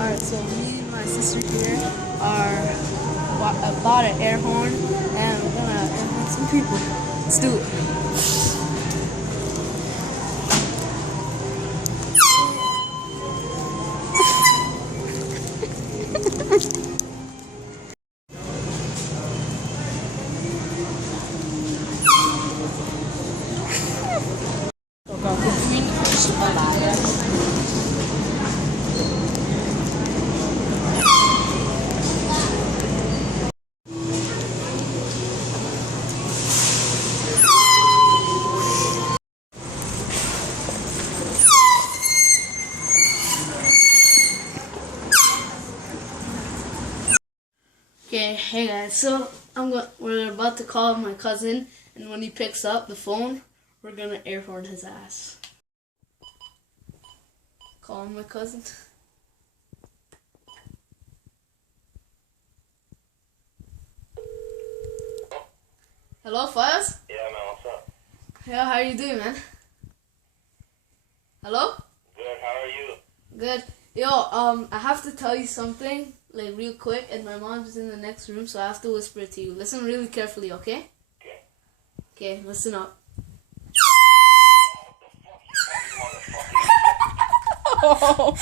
Alright, so me and my sister here are bought an air horn and we're gonna air horn some people. Let's do it. Okay, hey guys, so we're about to call my cousin, and when he picks up the phone, we're gonna air horn his ass. Call my cousin. Hello, Faz? Yeah, man, what's up? Yeah, how are you doing, man? Hello? Good, how are you? Good. Yo, I have to tell you something, like real quick, and my mom's in the next room, so I have to whisper it to you. Listen really carefully, okay? Okay. Okay, listen up. What the fuck, you motherfucker? Oh.